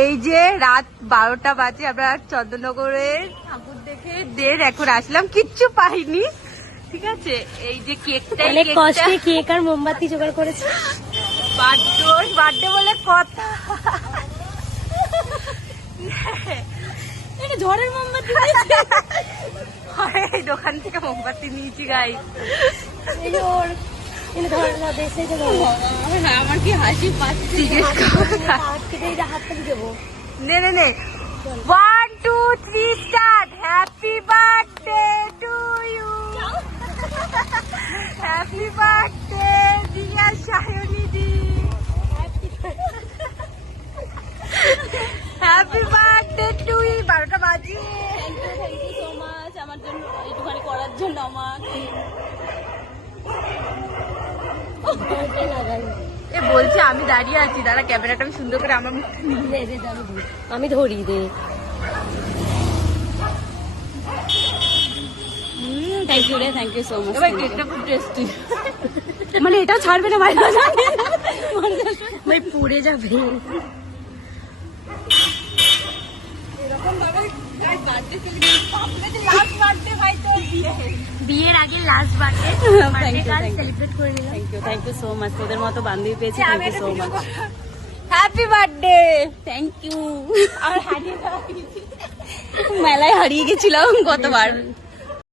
এই যে রাত 12টা বাজে, আমরা চন্দননগরের ঠাকুর দেখে এখন আসলাম, কিচ্ছু পাইনি। ঠিক আছে, এই যে কেকটা অনেক কষ্টে কেক আর মোমবাতি জোগাড় করেছে। বার্থডে বলে কথা, ঝড়ের মোমবাতি দোকান থেকে মোমবাতি নিয়েছি গাই। আমার কি হাসি পাচ্ছে। নে 1 2 3 start. Happy birthday to you, happy birthday dear Sayani di, happy birthday to you. 12টা বাজে। থ্যাংক ইউ সো মাচ আমার জন্য একটুখানি করার জন্য। আমাকে বলছে আমি দাঁড়িয়ে আছি, দাঁড়া ক্যামেরাটা আমি সুন্দর করে আমার আমি ধরি রে। থ্যাংক ইউ রে, থ্যাংক ইউ সো মাচ। এবার কেকটা খুব টেস্টি, মানে এটাও ছাড়বে না ভাই, ভাই পুড়ে যাবে। বিয়ের আগে লাস্ট বার্থডে সেলিব্রেট করে নিলাম। Thank you so much. তোদের মতো বান্ধবী পেয়েছি, thank you so much. Happy birthday. Thank you. মেলায় হারিয়ে গেছিলাম গতবার।